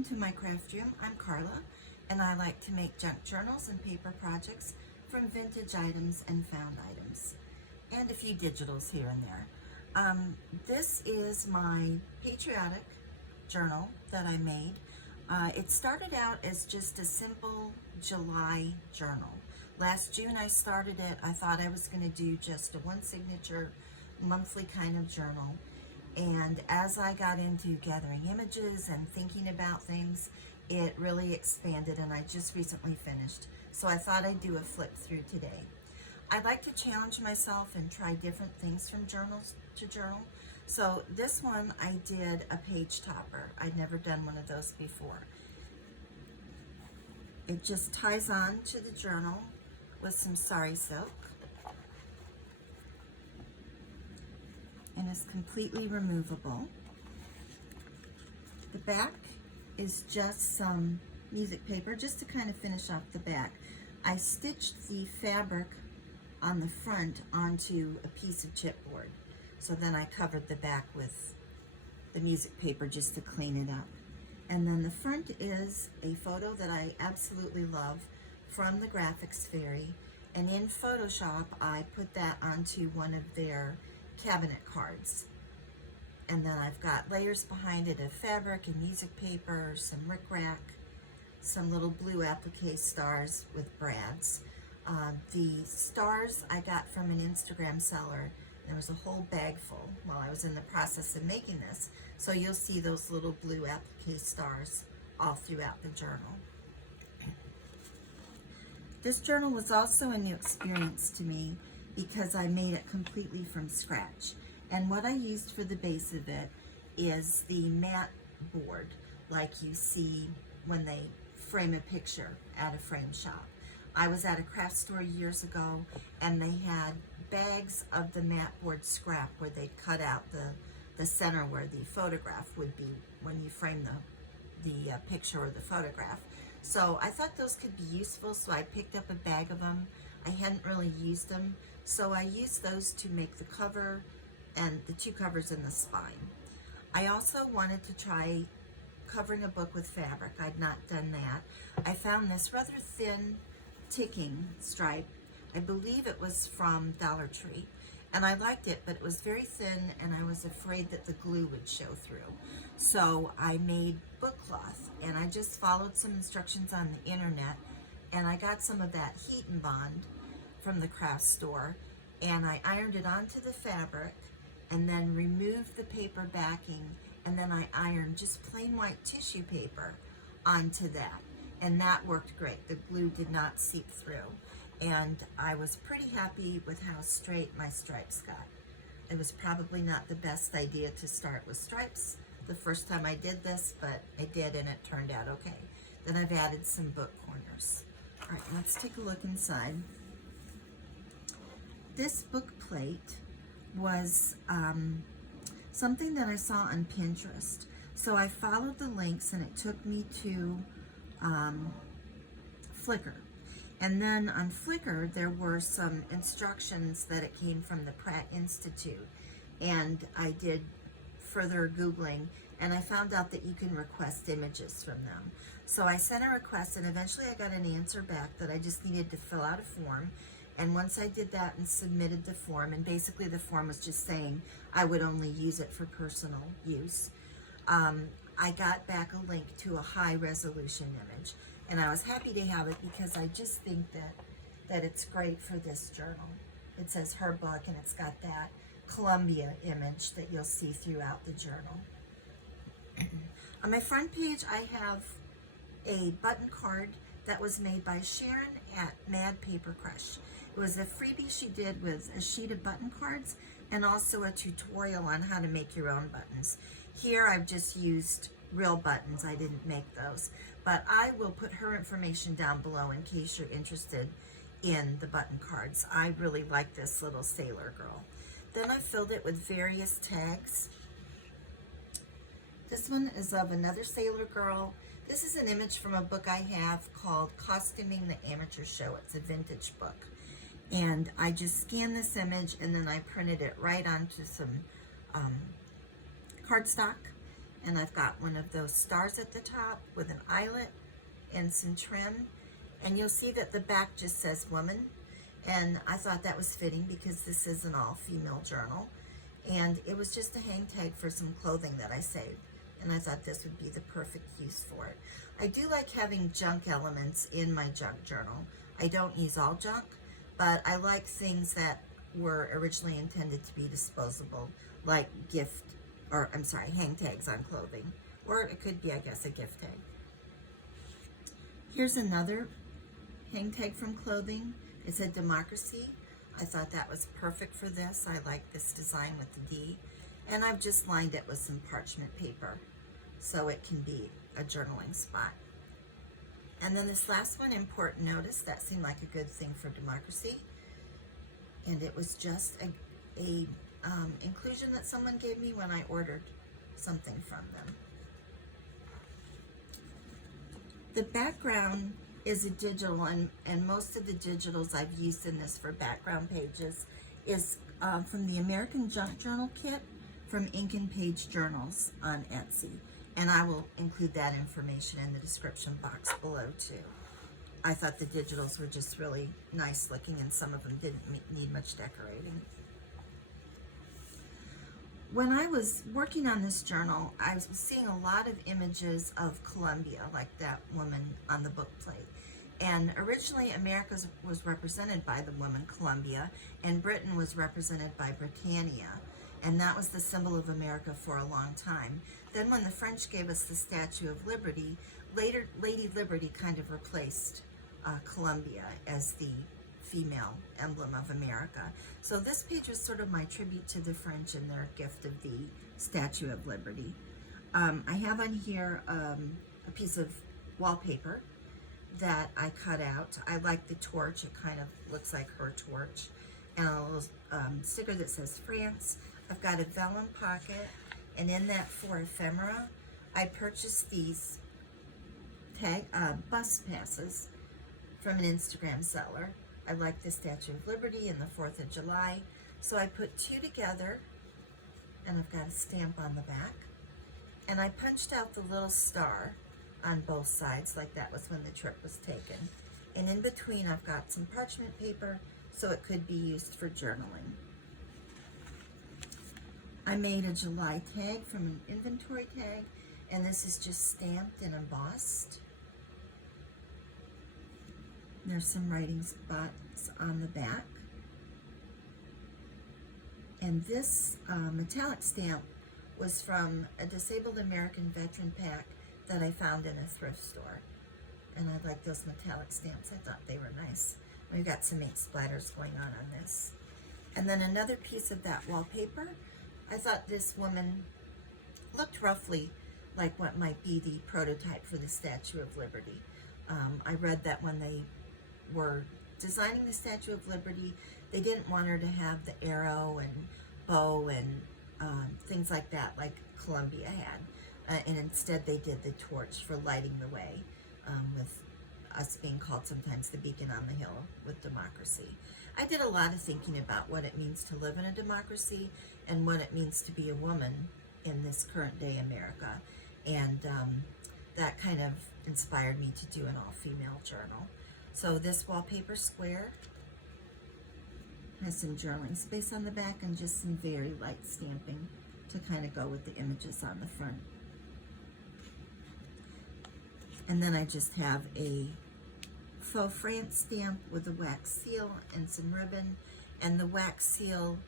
Welcome to my craft room. I'm Carla, and I like to make junk journals and paper projects from vintage items and found items, and a few digitals here and there. This is my Patriotic journal that I made. It started out as just a simple July journal. Last June I started it. I thought I was going to do just a one signature monthly kind of journal. And as I got into gathering images and thinking about things, it really expanded, and I just recently finished. So I thought I'd do a flip through today. I'd like to challenge myself and try different things from journals to journal. So this one I did a page topper. I'd never done one of those before. It just ties on to the journal with some sari silk, and is completely removable. The back is just some music paper, just to kind of finish off the back. I stitched the fabric on the front onto a piece of chipboard. So then I covered the back with the music paper just to clean it up. And then the front is a photo that I absolutely love from the Graphics Fairy. And in Photoshop, I put that onto one of their cabinet cards. And then I've got layers behind it of fabric and music paper, some rickrack, some little blue applique stars with brads. The stars I got from an Instagram seller. There was a whole bag full while I was in the process of making this. So you'll see those little blue applique stars all throughout the journal. This journal was also a new experience to me because I made it completely from scratch. And what I used for the base of it is the matte board, like you see when they frame a picture at a frame shop. I was at a craft store years ago, and they had bags of the matte board scrap where they cut out the center where the photograph would be when you frame the picture or the photograph. So I thought those could be useful, so I picked up a bag of them. I hadn't really used them, so I used those to make the cover and the two covers in the spine. I also wanted to try covering a book with fabric. I'd not done that. I found this rather thin ticking stripe. I believe it was from Dollar Tree, and I liked it, but it was very thin, and I was afraid that the glue would show through. So I made book cloth, and I just followed some instructions on the internet, and I got some of that heat and bond from the craft store, and I ironed it onto the fabric, and then removed the paper backing, and then I ironed just plain white tissue paper onto that, and that worked great. The glue did not seep through, and I was pretty happy with how straight my stripes got. It was probably not the best idea to start with stripes the first time I did this, but I did, and it turned out okay. Then I've added some book corners. All right, let's take a look inside. This book plate was something that I saw on Pinterest. So I followed the links, and it took me to Flickr. And then on Flickr, there were some instructions that it came from the Pratt Institute. And I did further Googling, and I found out that you can request images from them. So I sent a request, and eventually I got an answer back that I just needed to fill out a form. And once I did that and submitted the form, and basically the form was just saying I would only use it for personal use, I got back a link to a high resolution image. And I was happy to have it because I just think that it's great for this journal. It says her book, and it's got that Columbia image that you'll see throughout the journal. On my front page, I have a button card that was made by Sharon at Mad Paper Crush. It was a freebie she did with a sheet of button cards and also a tutorial on how to make your own buttons. Here I've just used real buttons. I didn't make those, but I will put her information down below in case you're interested in the button cards. I really like this little sailor girl. Then I filled it with various tags. This one is of another sailor girl. This is an image from a book I have called Costuming the Amateur Show. It's a vintage book. And I just scanned this image, and then I printed it right onto some cardstock, and I've got one of those stars at the top with an eyelet and some trim, and you'll see that the back just says woman, and I thought that was fitting because this is an all-female journal, and it was just a hang tag for some clothing that I saved, and I thought this would be the perfect use for it. I do like having junk elements in my junk journal. I don't use all junk, but I like things that were originally intended to be disposable, like hang tags on clothing, or it could be, I guess, a gift tag. Here's another hang tag from clothing. It said democracy. I thought that was perfect for this. I like this design with the D, and I've just lined it with some parchment paper so it can be a journaling spot. And then this last one, important notice, that seemed like a good thing for democracy, and it was just a inclusion that someone gave me when I ordered something from them. The background is a digital, and most of the digitals I've used in this for background pages is from the American Junk Journal kit from InkandPageJournals on Etsy, and I will include that information in the description box below too. I thought the digitals were just really nice looking, and some of them didn't need much decorating. When I was working on this journal, I was seeing a lot of images of Colombia, like that woman on the book plate. And originally, America was represented by the woman Colombia, and Britain was represented by Britannia. And that was the symbol of America for a long time. Then when the French gave us the Statue of Liberty, later Lady Liberty kind of replaced Colombia as the female emblem of America. So this page was sort of my tribute to the French and their gift of the Statue of Liberty. I have on here a piece of wallpaper that I cut out. I like the torch. It kind of looks like her torch. And a little sticker that says France. I've got a vellum pocket, and in that for ephemera, I purchased these bus passes from an Instagram seller. I like the Statue of Liberty and the 4th of July, so I put two together, and I've got a stamp on the back, and I punched out the little star on both sides, like that was when the trip was taken. And in between, I've got some parchment paper, so it could be used for journaling. I made a July tag from an inventory tag, and this is just stamped and embossed. There's some writing spots on the back. And this metallic stamp was from a disabled American veteran pack that I found in a thrift store. And I like those metallic stamps. I thought they were nice. We've got some ink splatters going on this. And then another piece of that wallpaper. I thought this woman looked roughly like what might be the prototype for the Statue of Liberty. I read that when they were designing the Statue of Liberty, they didn't want her to have the arrow and bow and things like that, like Columbia had. And instead they did the torch for lighting the way, with us being called sometimes the beacon on the hill with democracy. I did a lot of thinking about what it means to live in a democracy and what it means to be a woman in this current day America. And that kind of inspired me to do an all-female journal. So this wallpaper square has some journaling space on the back and just some very light stamping to kind of go with the images on the front. And then I just have a faux France stamp with a wax seal and some ribbon. And the wax seal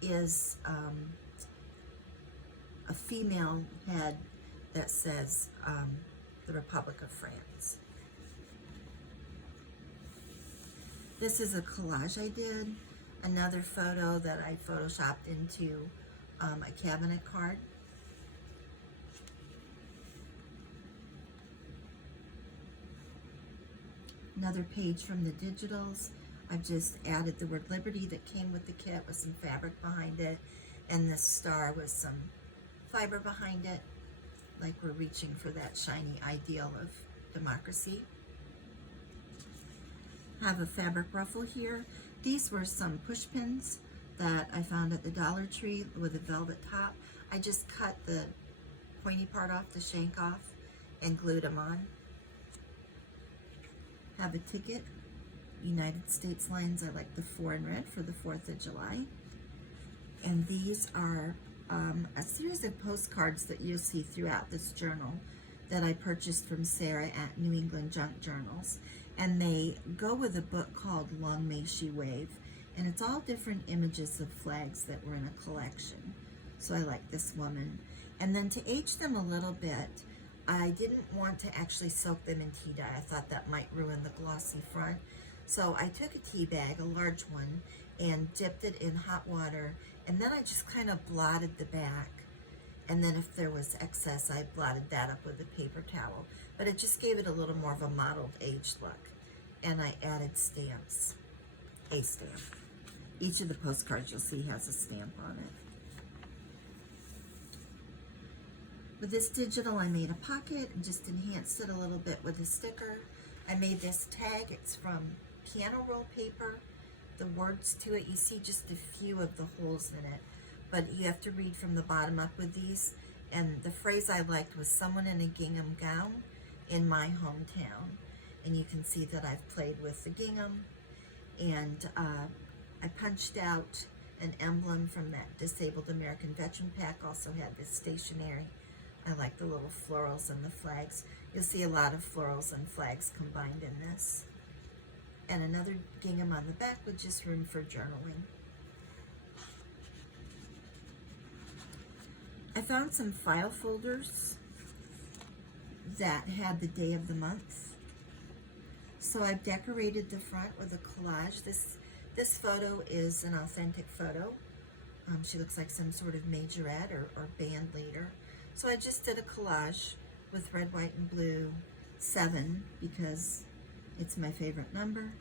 is a female head that says the Republic of France. This is a collage I did. Another photo that I photoshopped into a cabinet card. Another page from the digitals. I've just added the word Liberty that came with the kit with some fabric behind it, and this star with some fiber behind it, like we're reaching for that shiny ideal of democracy. I have a fabric ruffle here. These were some push pins that I found at the Dollar Tree with a velvet top. I just cut the pointy part off, the shank off, and glued them on. Have a ticket, United States lines. I like the 4 in red for the 4th of July. And these are a series of postcards that you'll see throughout this journal that I purchased from Sarah at NewEnglandJournals. And they go with a book called Long May She Wave. And it's all different images of flags that were in a collection. So I like this woman. And then to age them a little bit, I didn't want to actually soak them in tea dye. I thought that might ruin the glossy front. So I took a tea bag, a large one, and dipped it in hot water. And then I just kind of blotted the back. And then if there was excess, I blotted that up with a paper towel. But it just gave it a little more of a mottled aged look. And I added stamps, a stamp. Each of the postcards you'll see has a stamp on it. With this digital, I made a pocket and just enhanced it a little bit with a sticker. I made this tag. It's from piano roll paper. The words to it, you see just a few of the holes in it, but you have to read from the bottom up with these. And the phrase I liked was someone in a gingham gown in my hometown. And you can see that I've played with the gingham. And I punched out an emblem from that Disabled American Veteran Pack. Also had this stationery. I like the little florals and the flags. You'll see a lot of florals and flags combined in this. And another gingham on the back with just room for journaling. I found some file folders that had the day of the month. So I've decorated the front with a collage. This photo is an authentic photo. She looks like some sort of majorette or band leader. So I just did a collage with red, white, and blue, 7, because it's my favorite number.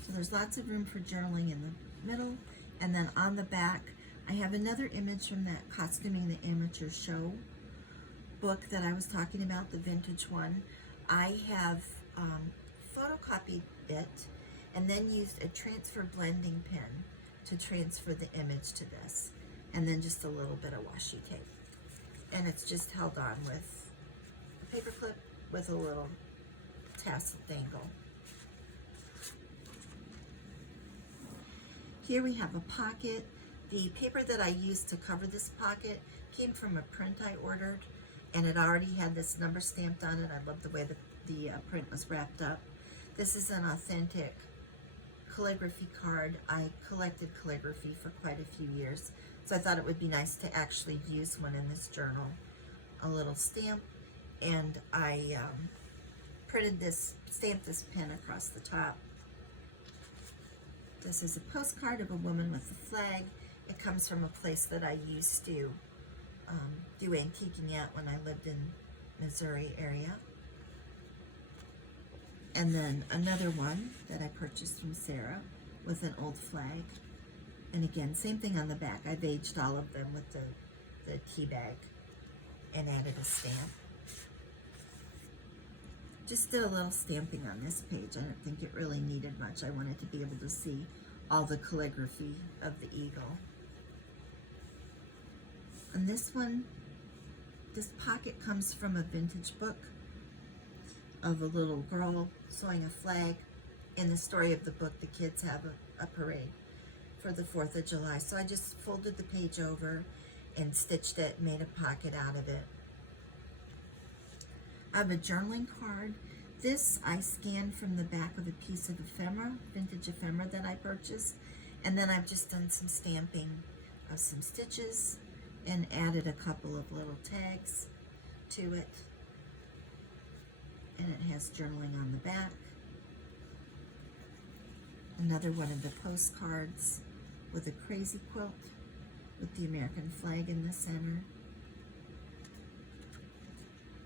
So there's lots of room for journaling in the middle. And then on the back, I have another image from that Costuming the Amateur Show book that I was talking about, the vintage one. I have photocopied it and then used a transfer blending pen to transfer the image to this. And then just a little bit of washi tape. And it's just held on with a paper clip with a little tassel dangle. Here we have a pocket. The paper that I used to cover this pocket came from a print I ordered, and it already had this number stamped on it. I love the way the print was wrapped up. This is an authentic calligraphy card. I collected calligraphy for quite a few years, so I thought it would be nice to actually use one in this journal. A little stamp, and I stamped this pin across the top. This is a postcard of a woman with a flag. It comes from a place that I used to do antiquing at when I lived in Missouri area. And then another one that I purchased from Sarah with an old flag. And again, same thing on the back. I've aged all of them with the tea bag and added a stamp. Just did a little stamping on this page. I don't think it really needed much. I wanted to be able to see all the calligraphy of the eagle. And this one, this pocket comes from a vintage book of a little girl sewing a flag. In the story of the book, the kids have a parade for the 4th of July. So I just folded the page over and stitched it, made a pocket out of it. I have a journaling card. This I scanned from the back of a piece of ephemera, vintage ephemera that I purchased. And then I've just done some stamping of some stitches and added a couple of little tags to it. And it has journaling on the back. Another one of the postcards with a crazy quilt with the American flag in the center,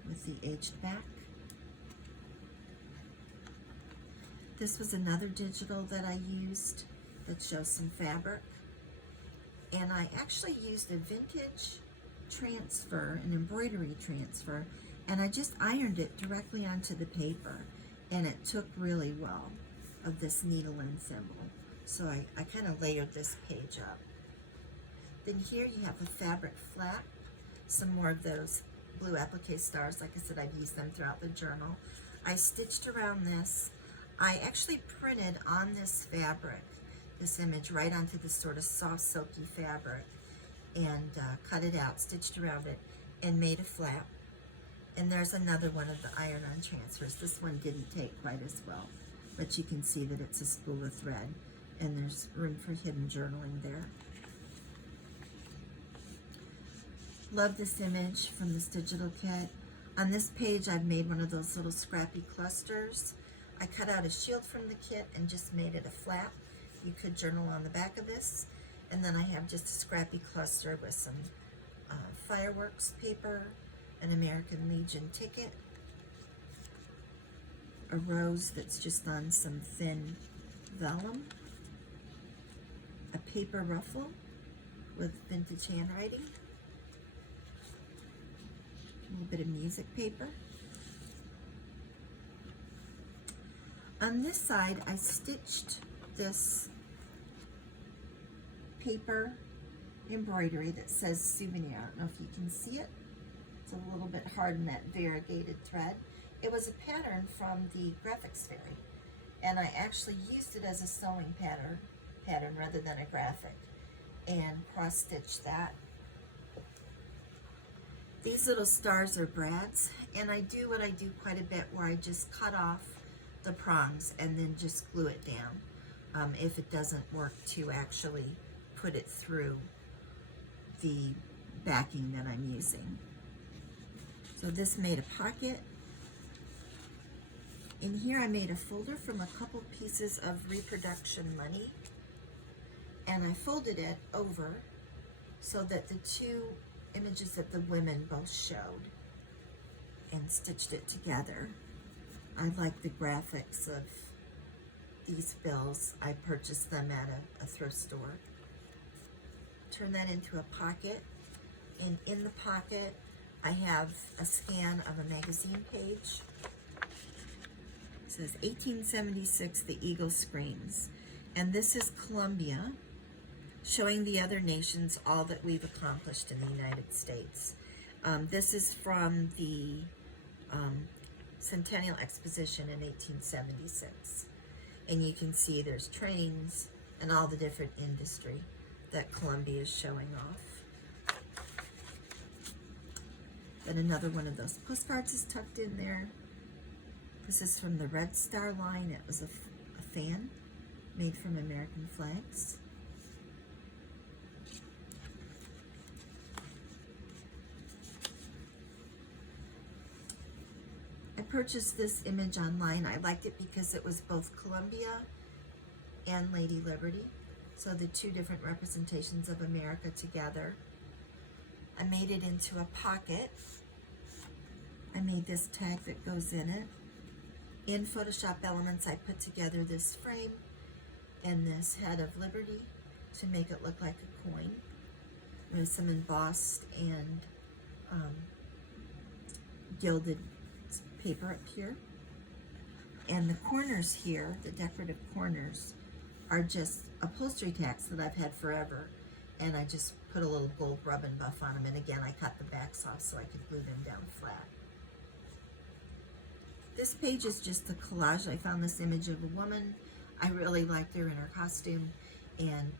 with the aged back. This was another digital that I used that shows some fabric. And I actually used a vintage transfer, an embroidery transfer, and I just ironed it directly onto the paper, and it took really well of this needle and thimble. So I kind of layered this page up. Then here you have a fabric flap. some more of those blue applique stars. Like I said, I've used them throughout the journal. I stitched around this. I actually printed on this fabric, this image, right onto this sort of soft silky fabric, and cut it out, stitched around it, and made a flap. And there's another one of the iron-on transfers. This one didn't take quite as well, but you can see that it's a spool of thread, and there's room for hidden journaling there. Love this image from this digital kit. On this page, I've made one of those little scrappy clusters. I cut out a shield from the kit and just made it a flap. You could journal on the back of this. And then I have just a scrappy cluster with some fireworks paper, an American Legion ticket, a rose that's just on some thin vellum, a paper ruffle with vintage handwriting, a little bit of music paper. On this side, I stitched this paper embroidery that says souvenir. I don't know if you can see it. It's a little bit hard in that variegated thread. It was a pattern from the graphics fairy, and I actually used it as a sewing pattern rather than a graphic, and cross-stitched that. These little stars are brads, and I do what I do quite a bit, where I just cut off the prongs and then just glue it down if it doesn't work to actually put it through the backing that I'm using. So this made a pocket. In here I made a folder from a couple pieces of reproduction money, and I folded it over so that the two images that the women both showed, and stitched it together. I like the graphics of these bills. I purchased them at a thrift store. Turn that into a pocket, and in the pocket I have a scan of a magazine page. It says 1876, The Eagle Screams, and this is Columbia, showing the other nations all that we've accomplished in the United States. This is from the Centennial Exposition in 1876, and you can see there's trains and all the different industry that Columbia is showing off. Then another one of those postcards is tucked in there. This is from the Red Star line. It was a fan made from American flags. I purchased this image online. I liked it because it was both Columbia and Lady Liberty, so the two different representations of America together. I made it into a pocket. I made this tag that goes in it. In Photoshop Elements, I put together this frame and this head of Liberty to make it look like a coin. There's some embossed and gilded paper up here. And the corners here, the decorative corners, are just upholstery tacks that I've had forever. And I just put a little gold rub and buff on them. And again, I cut the backs off so I could glue them down flat. This page is just a collage. I found this image of a woman. I really liked her in her costume and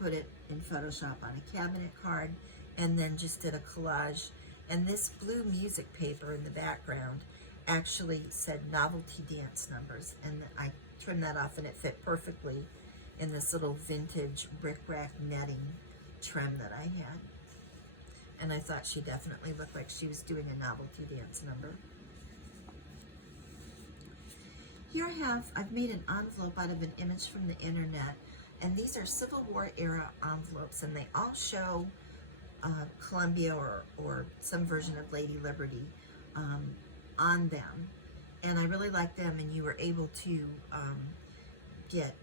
put it in Photoshop on a cabinet card, and then just did a collage. And this blue music paper in the background actually said novelty dance numbers, and I trimmed that off and it fit perfectly in this little vintage rickrack netting trim that I had. And I thought she definitely looked like she was doing a novelty dance number. Here I've made an envelope out of an image from the internet, and these are Civil War era envelopes, and they all show Columbia or some version of Lady Liberty on them. And I really like them, and you were able to get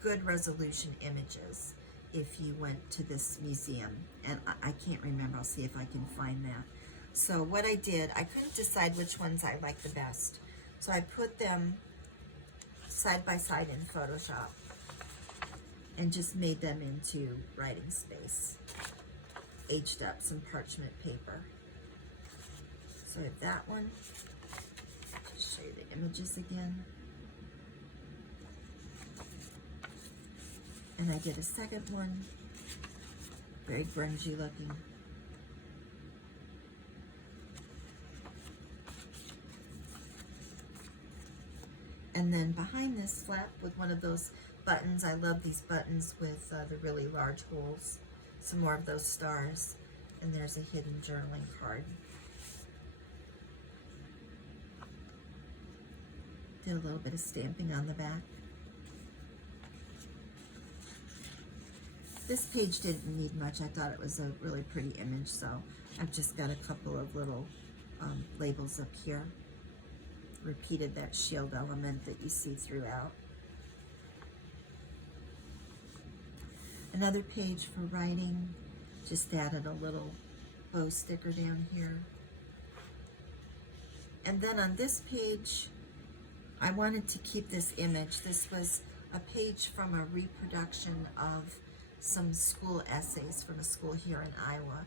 good resolution images if you went to this museum. And I can't remember, I'll see if I can find that. So what I did, I couldn't decide which ones I liked the best. So I put them side by side in Photoshop and just made them into writing space. Aged up some parchment paper. So I have that one. Just show you the images again. And I did a second one, very grungy looking. And then behind this flap with one of those buttons, I love these buttons with the really large holes, some more of those stars. And there's a hidden journaling card. Did a little bit of stamping on the back. This page didn't need much. I thought it was a really pretty image, so I've just got a couple of little labels up here. Repeated that shield element that you see throughout. Another page for writing. Just added a little bow sticker down here. And then on this page, I wanted to keep this image. This was a page from a reproduction of some school essays from a school here in Iowa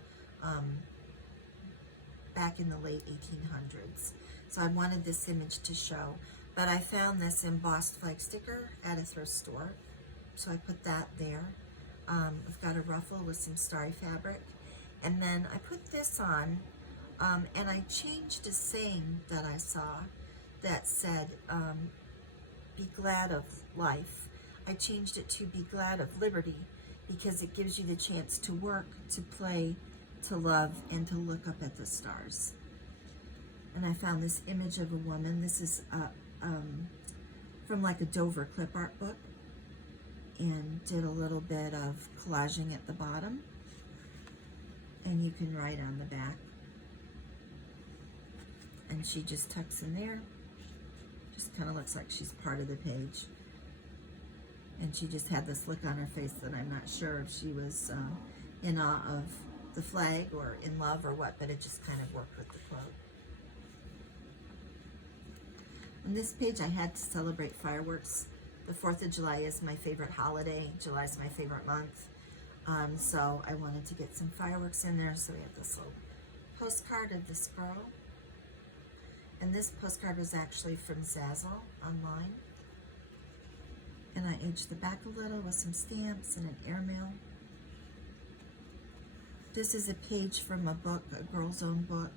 back in the late 1800s. So I wanted this image to show, but I found this embossed flag sticker at a thrift store, so I put that there. I've got a ruffle with some starry fabric, and then I put this on, and I changed a saying that I saw that said, be glad of life. I changed it to be glad of liberty, because it gives you the chance to work, to play, to love, and to look up at the stars. And I found this image of a woman. This is from like a Dover clip art book, and did a little bit of collaging at the bottom. And you can write on the back. And she just tucks in there. Just kind of looks like she's part of the page. And she just had this look on her face that I'm not sure if she was in awe of the flag or in love or what, but it just kind of worked with the quote. On this page, I had to celebrate fireworks. The 4th of July is my favorite holiday. July is my favorite month. So I wanted to get some fireworks in there. So we have this little postcard of this girl. And this postcard was actually from Zazzle online. And I aged the back a little with some stamps and an airmail. This is a page from a book, a girl's own book,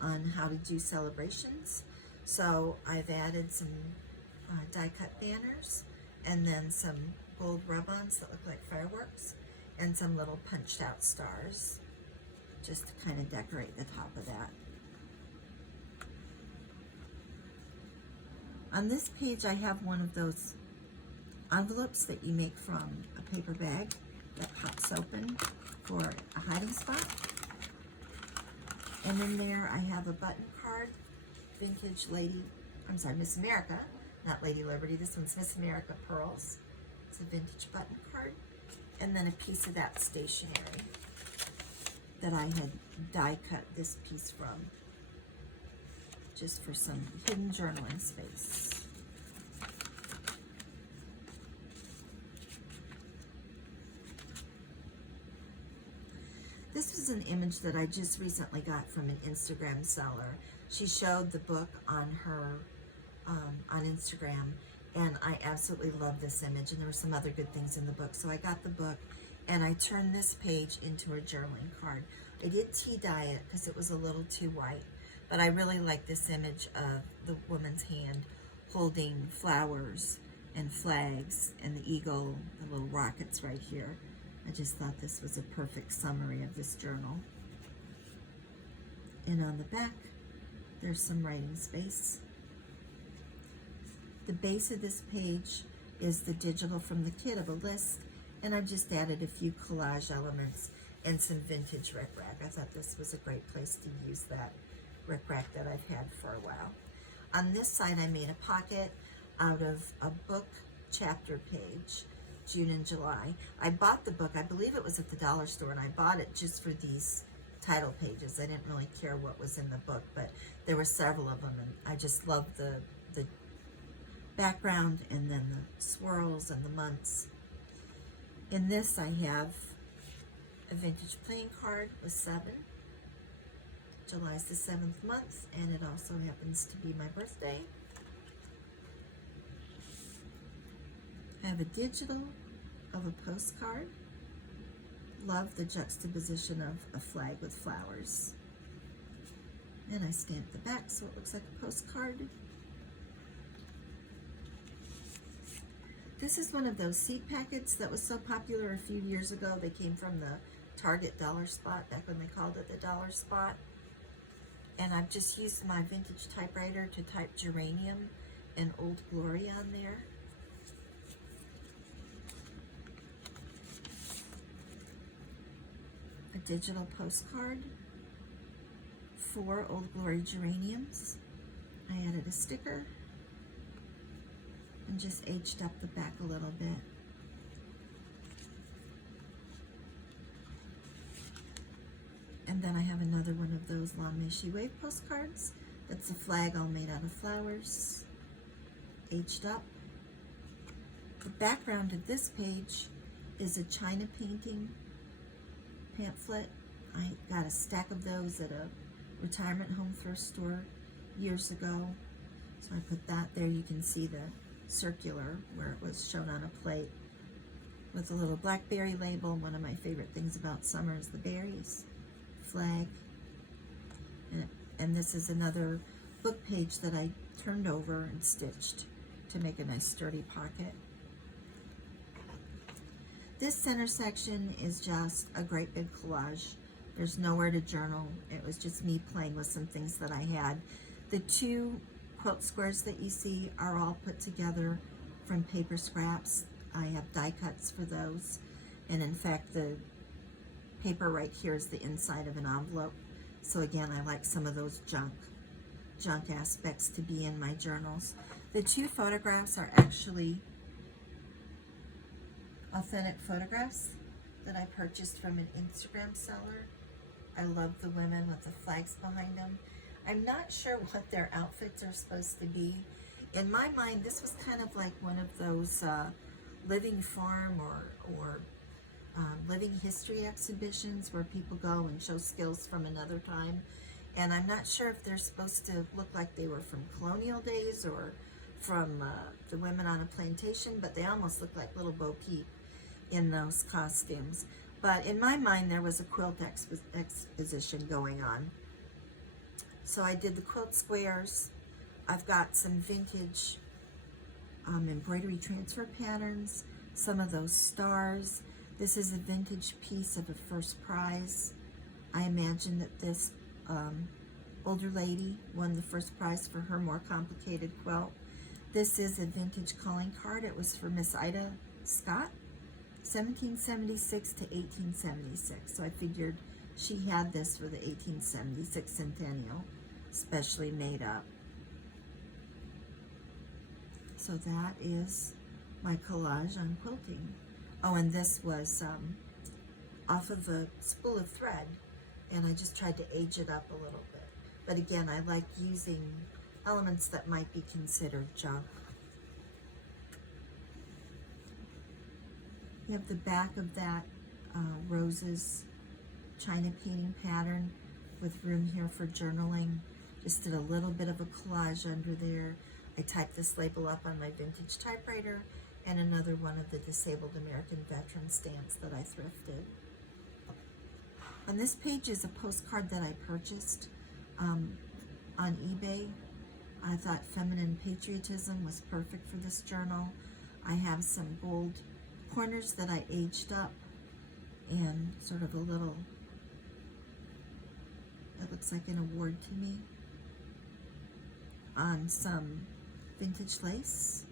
on how to do celebrations. So I've added some die-cut banners, and then some gold rub-ons that look like fireworks, and some little punched-out stars, just to kind of decorate the top of that. On this page, I have one of those envelopes that you make from a paper bag that pops open for a hiding spot. And in there I have a button card, vintage Miss America, not Lady Liberty. This one's Miss America Pearls. It's a vintage button card. And then a piece of that stationery that I had die cut this piece from, just for some hidden journaling space. This was an image that I just recently got from an Instagram seller. She showed the book on her on Instagram, and I absolutely love this image, and there were some other good things in the book. So I got the book, and I turned this page into a journaling card. I did tea dye it because it was a little too white, but I really like this image of the woman's hand holding flowers and flags and the eagle, the little rockets right here. I just thought this was a perfect summary of this journal. And on the back, there's some writing space. The base of this page is the digital from the kit of a list, and I've just added a few collage elements and some vintage rickrack. I thought this was a great place to use that rickrack that I've had for a while. On this side, I made a pocket out of a book chapter page, June and July. I bought the book, I believe it was at the dollar store, and I bought it just for these title pages. I didn't really care what was in the book, but there were several of them, and I just loved the background and then the swirls and the months. In this, I have a vintage playing card with 7, July's the 7th month, and it also happens to be my birthday. I have a digital of a postcard. Love the juxtaposition of a flag with flowers. And I stamped the back so it looks like a postcard. This is one of those seed packets that was so popular a few years ago. They came from the Target dollar spot, back when they called it the dollar spot. And I've just used my vintage typewriter to type geranium and Old Glory on there. A digital postcard, 4 Old Glory geraniums. I added a sticker and just aged up the back a little bit. And then I have another one of those Long May She Wave postcards. That's a flag all made out of flowers, aged up. The background of this page is a China painting pamphlet. I got a stack of those at a retirement home thrift store years ago. So I put that there. You can see the circular where it was shown on a plate with a little blackberry label. One of my favorite things about summer is the berries. Flag. And this is another book page that I turned over and stitched to make a nice sturdy pocket. This center section is just a great big collage. There's nowhere to journal. It was just me playing with some things that I had. The 2 quilt squares that you see are all put together from paper scraps. I have die cuts for those. And in fact, the paper right here is the inside of an envelope. So again, I like some of those junk aspects to be in my journals. The 2 photographs are actually authentic photographs that I purchased from an Instagram seller. I love the women with the flags behind them. I'm not sure what their outfits are supposed to be. In my mind, this was kind of like one of those living farm or living history exhibitions where people go and show skills from another time. And I'm not sure if they're supposed to look like they were from colonial days or from the women on a plantation, but they almost look like little Bo Peep in those costumes. But in my mind, there was a quilt exposition going on. So I did the quilt squares. I've got some vintage embroidery transfer patterns, some of those stars. This is a vintage piece of a first prize. I imagine that this older lady won the first prize for her more complicated quilt. This is a vintage calling card. It was for Miss Ida Scott, 1776 to 1876. So I figured she had this for the 1876 centennial, specially made up. So that is my collage on quilting. Oh, and this was off of a spool of thread, and I just tried to age it up a little bit. But again, I like using elements that might be considered junk. You have the back of that roses China painting pattern with room here for journaling. Just did a little bit of a collage under there. I typed this label up on my vintage typewriter, and another one of the disabled American veteran stamps that I thrifted. On this page is a postcard that I purchased on eBay. I thought feminine patriotism was perfect for this journal. I have some gold corners that I aged up and sort of a little, it looks like an award to me, on some vintage lace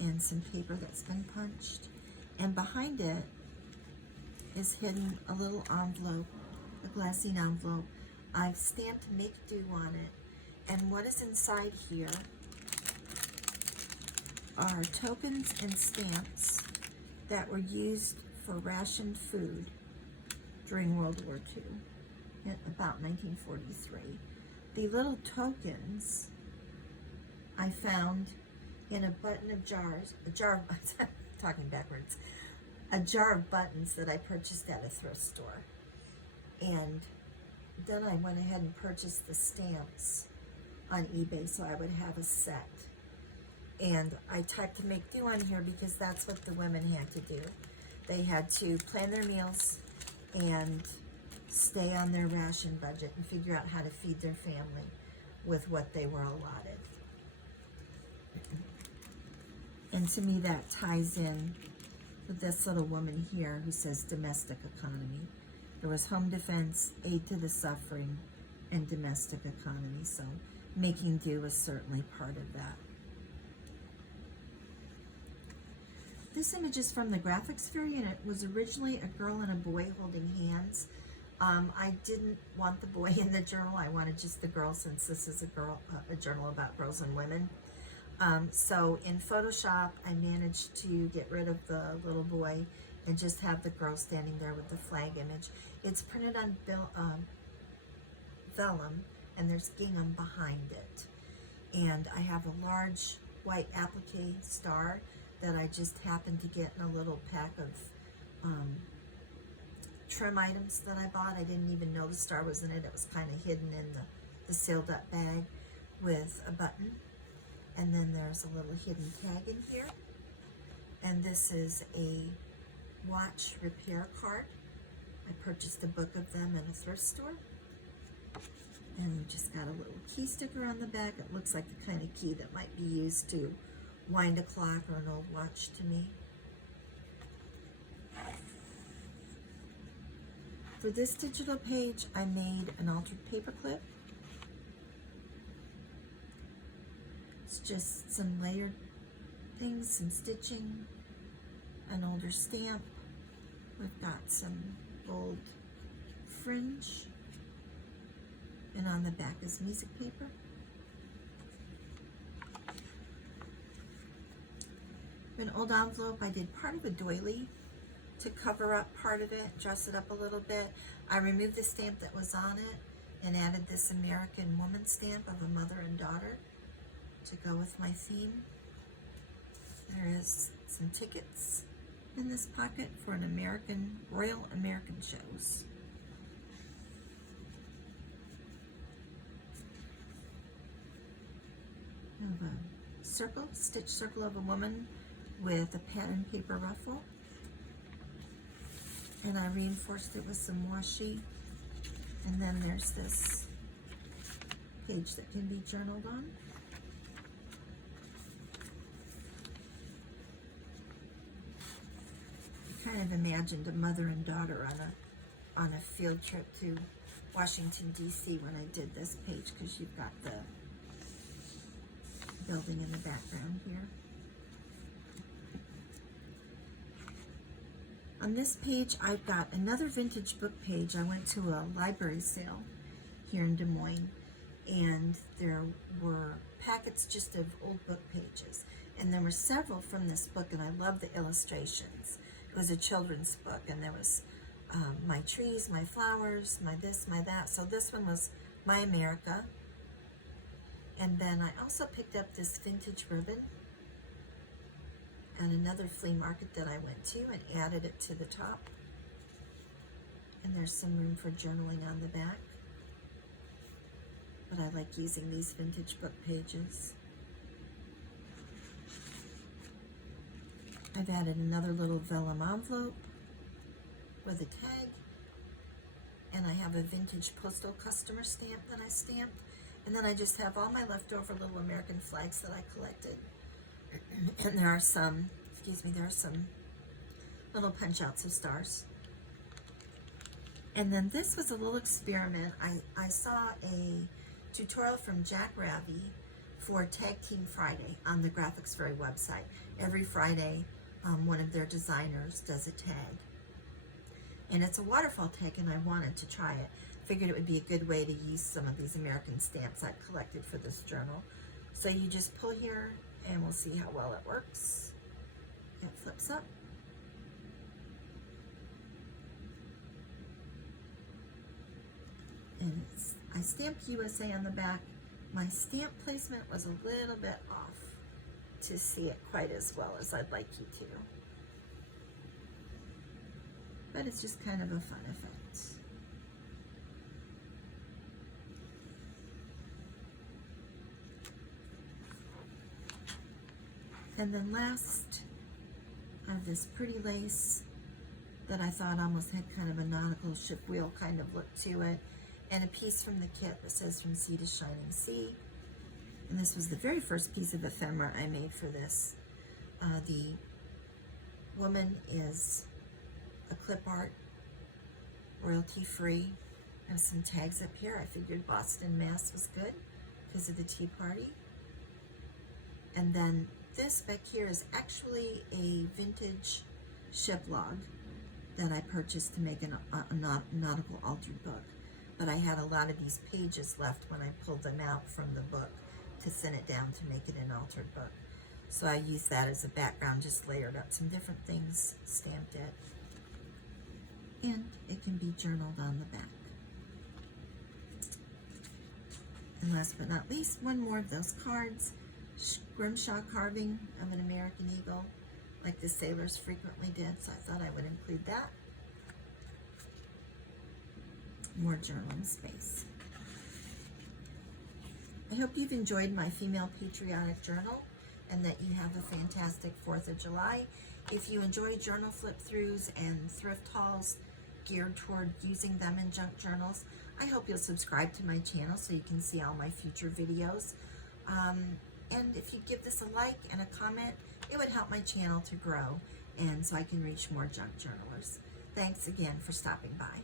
and some paper that's been punched. And behind it is hidden a little envelope, a glassine envelope. I've stamped Make Do on it. And what is inside here are tokens and stamps that were used for rationed food during World War II, about 1943. The little tokens I found in a button of jars, a jar of buttons that I purchased at a thrift store. And then I went ahead and purchased the stamps on eBay so I would have a set. And I typed to make do on here because that's what the women had to do. They had to plan their meals and stay on their ration budget and figure out how to feed their family with what they were allotted. And to me that ties in with this little woman here who says domestic economy. There was home defense, aid to the suffering, and domestic economy. So making do was certainly part of that. This image is from the graphics fairy, and it was originally a girl and a boy holding hands. I didn't want the boy in the journal. I wanted just the girl, since this is a journal about girls and women. So in Photoshop, I managed to get rid of the little boy and just have the girl standing there with the flag image. It's printed on vellum, and there's gingham behind it. And I have a large white applique star that I just happened to get in a little pack of trim items that I bought. I didn't even know the star was in it. It was kind of hidden in the sealed up bag with a button. And then there's a little hidden tag in here. And this is a watch repair card. I purchased a book of them in a thrift store. And we just got a little key sticker on the back. It looks like the kind of key that might be used to wind a clock or an old watch to me. For this digital page, I made an altered paperclip. It's just some layered things, some stitching, an older stamp. We've got some gold fringe, and on the back is music paper. An old envelope, I did part of a doily to cover up part of it, dress it up a little bit. I removed the stamp that was on it and added this American woman stamp of a mother and daughter to go with my theme. There is some tickets in this pocket for an Royal American shows. I have a circle, stitched circle of a woman with a pattern paper ruffle. And I reinforced it with some washi. And then there's this page that can be journaled on. I kind of imagined a mother and daughter on a field trip to Washington, D.C. when I did this page, because you've got the building in the background here. On this page, I've got another vintage book page. I went to a library sale here in Des Moines, and there were packets just of old book pages. And there were several from this book, and I love the illustrations. It was a children's book, and there was my trees, my flowers, my this, my that. So this one was My America. And then I also picked up this vintage ribbon and another flea market that I went to, and added it to the top. And there's some room for journaling on the back. But I like using these vintage book pages. I've added another little vellum envelope with a tag. And I have a vintage postal customer stamp that I stamped. And then I just have all my leftover little American flags that I collected. And there are some, there are some little punch outs of stars. And then this was a little experiment. I saw a tutorial from Jack Ravi for Tag Team Friday on the Graphics Fairy website. Every Friday, one of their designers does a tag. And it's a waterfall tag, and I wanted to try it. Figured it would be a good way to use some of these American stamps I collected for this journal. So you just pull here, and we'll see how well it works. It flips up. And I stamped USA on the back. My stamp placement was a little bit off to see it quite as well as I'd like you to. But it's just kind of a fun effect. And then last, I have this pretty lace that I thought almost had kind of a nautical ship wheel kind of look to it, and a piece from the kit that says From Sea to Shining Sea. And this was the very first piece of ephemera I made for this. The woman is a clip art, royalty free. I have some tags up here. I figured Boston, Mass was good because of the tea party. And then this back here is actually a vintage ship log that I purchased to make a nautical altered book. But I had a lot of these pages left when I pulled them out from the book to thin it down to make it an altered book. So I used that as a background, just layered up some different things, stamped it, and it can be journaled on the back. And last but not least, one more of those cards, Grimshaw carving of an American eagle, like the sailors frequently did, so I thought I would include that. More journaling space. I hope you've enjoyed my female patriotic journal and that you have a fantastic 4th of July. If you enjoy journal flip-throughs and thrift hauls geared toward using them in junk journals, I hope you'll subscribe to my channel so you can see all my future videos. And if you give this a like and a comment, it would help my channel to grow and so I can reach more junk journalers. Thanks again for stopping by.